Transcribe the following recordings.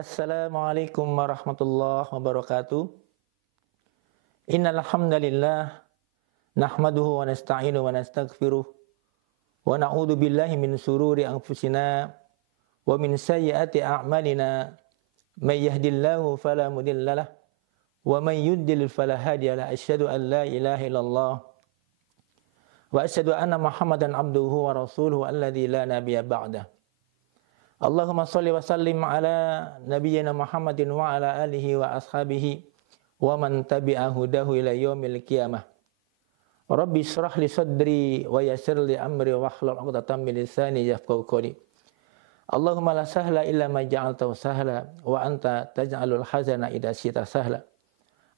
Assalamualaikum warahmatullahi wabarakatuh. Innal hamdalillah nahmaduhu wa nasta'inuhu wa nastaghfiruh wa na'udzu billahi min shururi anfusina wa min sayyiati a'malina. May yahdihillahu fala mudhillalah wa may yudlil fala hadiyalah. Asyhadu an la ilaha illallah wa asyhadu anna Muhammadan abduhu wa rasuluhu alladzi la nabiyya ba'dah. Allahumma shalli wa sallim ala nabiyyina Muhammadin wa ala alihi wa ashabihi wa man tabi'a hudahu ila yaumil qiyamah. Rabbi shrah li sadri wa yassir li amri wa hlul 'uqdatam min lisani yafqahu qawli. Allahumma la sahla illa ma ja'altahu sahla wa anta taj'alul hazana idza syi'ta sahla.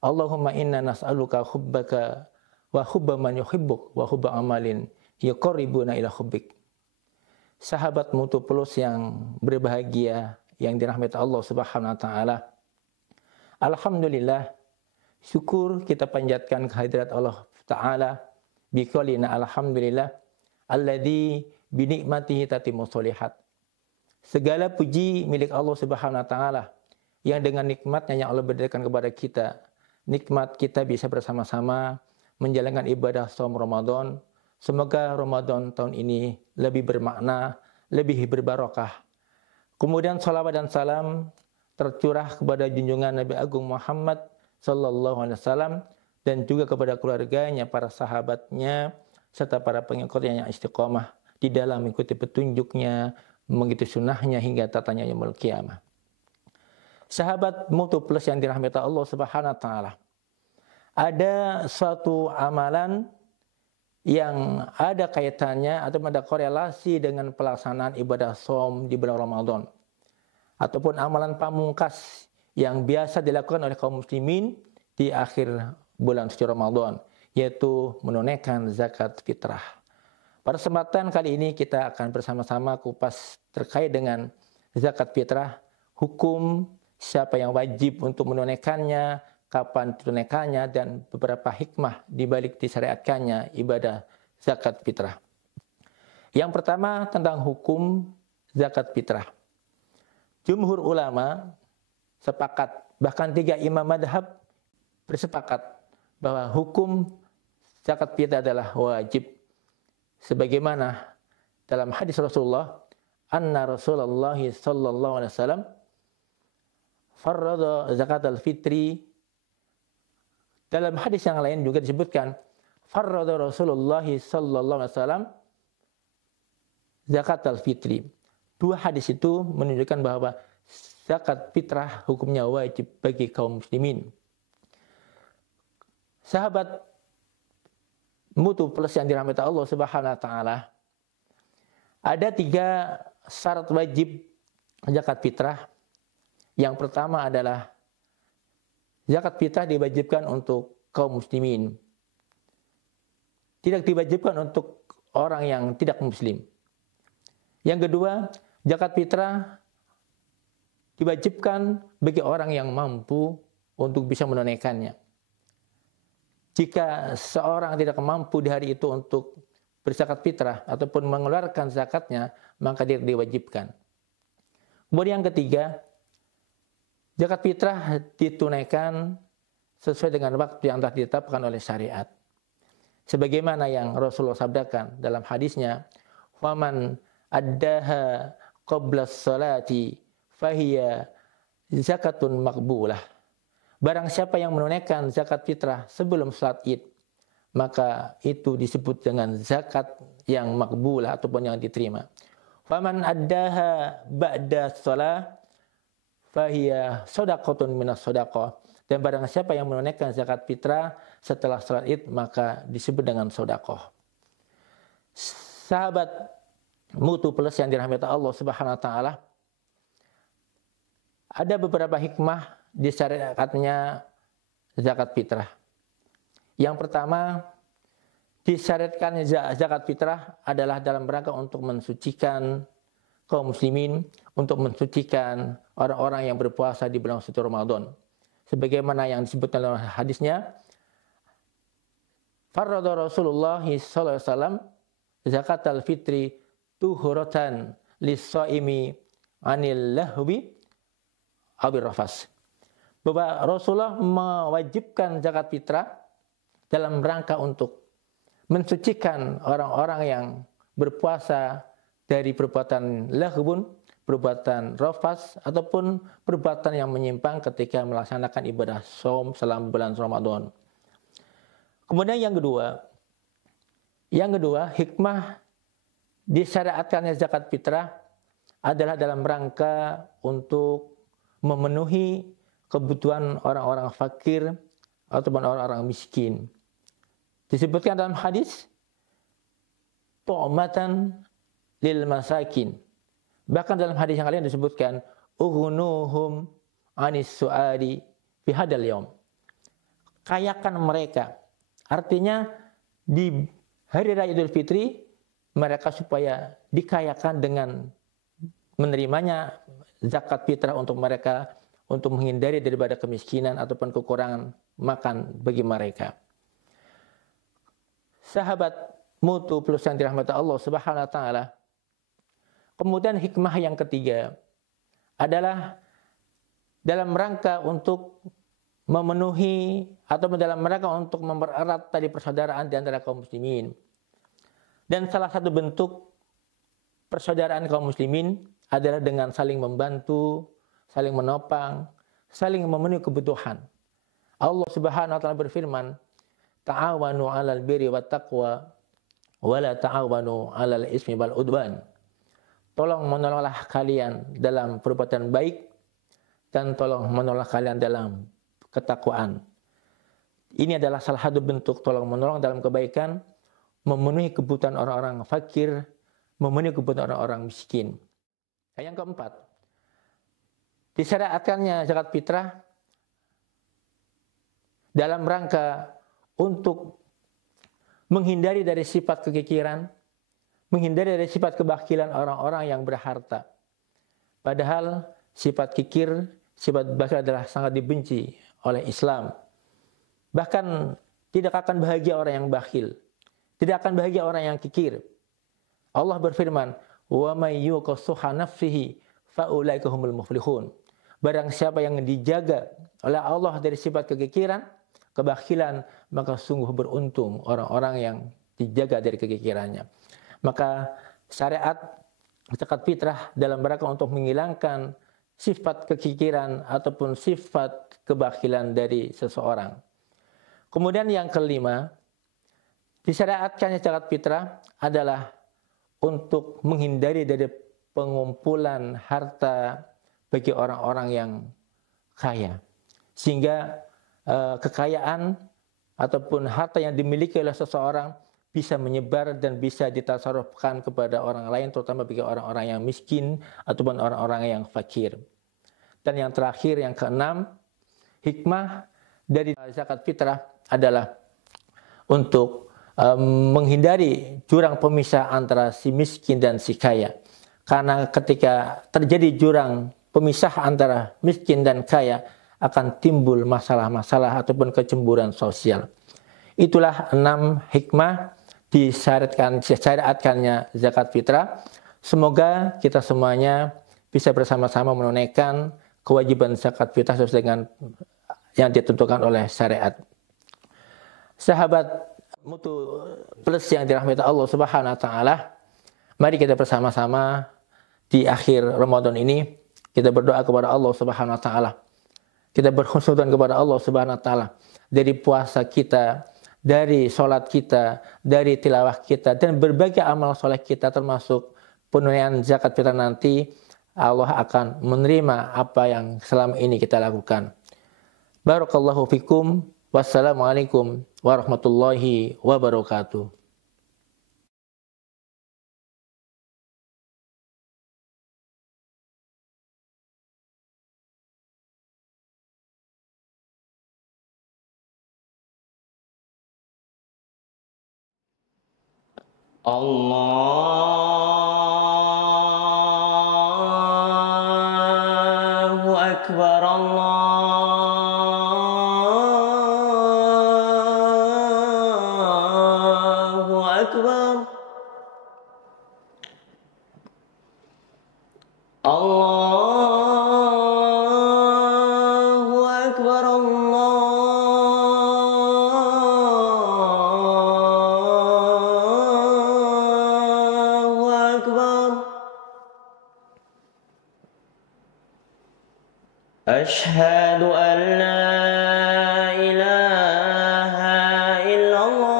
Allahumma inna nas'aluka hubbaka wa hubba man yuhibbuk wa hubba amalin yuqarribuna ila hubbik. Sahabat Mutu Plus yang berbahagia yang dirahmati Allah Subhanahu wa taala. Alhamdulillah, syukur kita panjatkan kehadirat Allah taala biqaulina alhamdulillah alladzi bi nikmatihi tatimmu sholihat. Segala puji milik Allah Subhanahu wa taala yang dengan nikmatnya yang Allah berikan kepada kita, nikmat kita bisa bersama-sama menjalankan ibadah shaum Ramadan. Semoga Ramadan tahun ini lebih bermakna, lebih berbarokah. Kemudian salawat dan salam tercurah kepada junjungan Nabi Agung Muhammad sallallahu alaihi wasallam dan juga kepada keluarganya, para sahabatnya, serta para pengikutnya yang istiqomah di dalam mengikuti petunjuknya, mengikuti sunnahnya hingga tatanya yaumul qiyamah. Sahabat Mutu Plus yang dirahmati Allah Subhanahu wa taala. Ada suatu amalan yang ada kaitannya atau ada korelasi dengan pelaksanaan ibadah shaum di bulan Ramadan, ataupun amalan pamungkas yang biasa dilakukan oleh kaum muslimin di akhir bulan suci Ramadan, yaitu menunaikan zakat fitrah. Pada kesempatan kali ini kita akan bersama-sama kupas terkait dengan zakat fitrah, hukum, siapa yang wajib untuk menunaikannya, kapan ditunaikannya, dan beberapa hikmah di balik disyariatkannya ibadah zakat fitrah. Yang pertama tentang hukum zakat fitrah. Jumhur ulama sepakat, bahkan 3 imam madhab bersepakat bahwa hukum zakat fitrah adalah wajib. Sebagaimana dalam hadis Rasulullah, anna Rasulullah sallallahu alaihi wasallam farrada zakat al-fitri. Dalam hadis yang lain juga disebutkan farrada Rasulullah sallallahu alaihi wasallam zakat al-fitri. 2 hadis itu menunjukkan bahwa zakat fitrah hukumnya wajib bagi kaum muslimin. Sahabat Mutu Plus yang dirahmati Allah Subhanahu wa taala, ada 3 syarat wajib zakat fitrah. Yang pertama adalah zakat fitrah diwajibkan untuk kaum muslimin. Tidak diwajibkan untuk orang yang tidak muslim. Yang kedua, zakat fitrah diwajibkan bagi orang yang mampu untuk bisa menunaikannya. Jika seorang tidak mampu di hari itu untuk berzakat fitrah ataupun mengeluarkan zakatnya, maka dia diwajibkan. Kemudian yang ketiga, zakat fitrah ditunaikan sesuai dengan waktu yang telah ditetapkan oleh syariat. Sebagaimana yang Rasulullah sabdakan dalam hadisnya, "Faman addaha qabla sholati fahiya zakatun maqbulah." Barang siapa yang menunaikan zakat fitrah sebelum salat Id, maka itu disebut dengan zakat yang maqbulah ataupun yang diterima. Faman addaha ba'da shalah fahiya shadaqatun minas shadaqah. Dan barang siapa yang menunaikan zakat fitrah setelah salat Id, maka disebut dengan sedekah. Sahabat Mutu Plus yang dirahmati Allah Subhanahu wa taala, ada beberapa hikmah disyariatkannya zakat fitrah. Yang pertama, disyariatkannya zakat fitrah adalah dalam rangka untuk mensucikan kaum muslimin, untuk mensucikan orang-orang yang berpuasa di bulan suci Ramadan. Sebagaimana yang disebutkan dalam hadisnya, farrada Rasulullah sallallahu alaihi wasallam zakatal fitri tuhuratan lis-shaimi anil lahwi awir rafas. Bahwa Rasulullah mewajibkan zakat fitrah dalam rangka untuk mensucikan orang-orang yang berpuasa dari perbuatan lahwun, perbuatan rafas, ataupun perbuatan yang menyimpang ketika melaksanakan ibadah shaum selama bulan Ramadan. Kemudian yang kedua, hikmah disyariatkannya zakat fitrah adalah dalam rangka untuk memenuhi kebutuhan orang-orang fakir ataupun orang-orang miskin. Disebutkan dalam hadis, tu'matan lil masakin. Bahkan dalam hadis yang lain disebutkan, ughnuhum anis su'ali fi hadal yaum. Kayakan mereka. Artinya di hari raya Idul Fitri mereka supaya dikayakan dengan menerimanya zakat fitrah untuk mereka, untuk menghindari daripada kemiskinan ataupun kekurangan makan bagi mereka. Sahabat mutu plus yang dirahmati Allah Subhanahu wa taala. Kemudian hikmah yang ketiga adalah dalam rangka untuk memenuhi atau dalam rangka untuk mempererat tali persaudaraan di antara kaum muslimin. Dan salah satu bentuk persaudaraan kaum muslimin adalah dengan saling membantu, saling menopang, saling memenuhi kebutuhan. Allah Subhanahu wa taala berfirman, "Ta'awanu 'alal birri wat taqwa wa la ta'awanu 'alal ismi wal udwan." Tolong menolonglah kalian dalam perbuatan baik dan tolong menolong kalian dalam ketakwaan. Ini adalah salah satu bentuk tolong menolong dalam kebaikan, memenuhi kebutuhan orang-orang fakir, memenuhi kebutuhan orang-orang miskin. Yang keempat, disyariatkannya zakat fitrah dalam rangka untuk menghindari dari sifat kekikiran, menghindari dari sifat kebakilan orang-orang yang berharta. Padahal sifat kikir, sifat bakhil adalah sangat dibenci oleh Islam. Bahkan tidak akan bahagia orang yang bakhil. Tidak akan bahagia orang yang kikir. Allah berfirman, "Wa may yuqa shuha nafsihi fa ulaika humul muflihun." Barang siapa yang dijaga oleh Allah dari sifat kekikiran, kebakhilan, maka sungguh beruntung orang-orang yang dijaga dari kekikirannya. Maka syariat zakat fitrah dalam rangka untuk menghilangkan sifat kekikiran ataupun sifat kebakhilan dari seseorang. Kemudian yang kelima, disyariatkannya zakat fitrah adalah untuk menghindari dari pengumpulan harta bagi orang-orang yang kaya. Sehingga kekayaan ataupun harta yang dimiliki oleh seseorang bisa menyebar dan bisa ditasarrufkan kepada orang lain, terutama bagi orang-orang yang miskin ataupun orang-orang yang fakir. Dan yang terakhir, yang keenam, hikmah dari zakat fitrah adalah untuk menghindari jurang pemisah antara si miskin dan si kaya. Karena ketika terjadi jurang pemisah antara miskin dan kaya, akan timbul masalah-masalah ataupun kecemburuan sosial. Itulah 6 hikmah disyariatkannya zakat fitrah. Semoga kita semuanya bisa bersama-sama menunaikan kewajiban zakat fitrah sesuai dengan yang ditentukan oleh syariat. Sahabat mutu plus yang dirahmati Allah Subhanahu wa taala, mari kita bersama-sama di akhir Ramadan ini kita berdoa kepada Allah Subhanahu wa taala. Kita berhusnudzon kepada Allah Subhanahu wa taala dari puasa kita, dari sholat kita, dari tilawah kita, dan berbagai amal soleh kita termasuk penunaian zakat fitrah nanti, Allah akan menerima apa yang selama ini kita lakukan. Barakallahu fikum. Wassalamualaikum warahmatullahi wabarakatuh. Allahu Akbar, Allahu Akbar. Allahu Akbar, Allahu Akbar. Ashhadu an la ilaha illallah.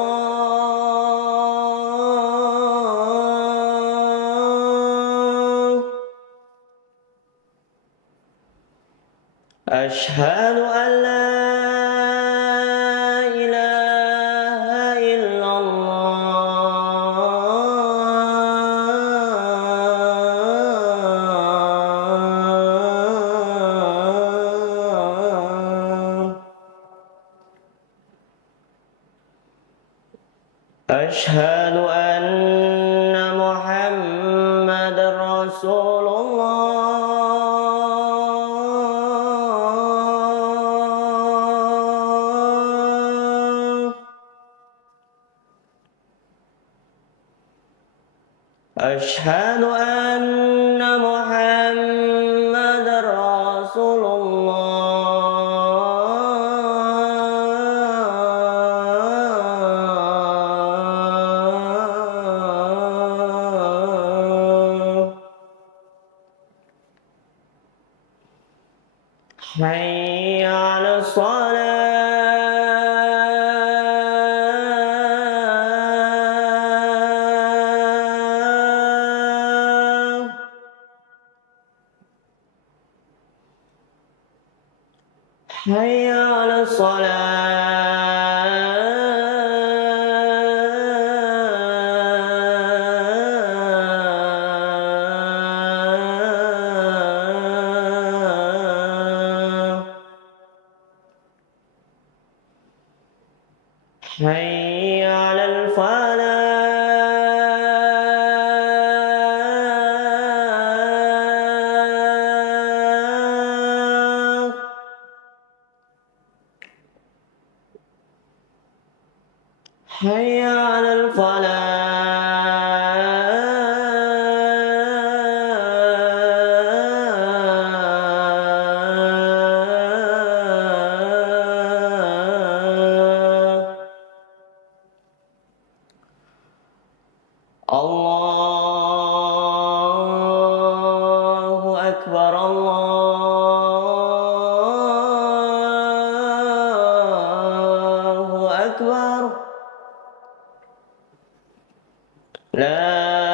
Ashhadu an la ilaha illallah. Ashhadu anna Muhammadar Rasulullah. Ashhadu anna Muhammadar Rasulullah. Hayya 'ala shalah. Hayya 'ala shalah. Hayya 'alal falah. Hayya 'alal falah. Allahu Akbar, Allahu Akbar. La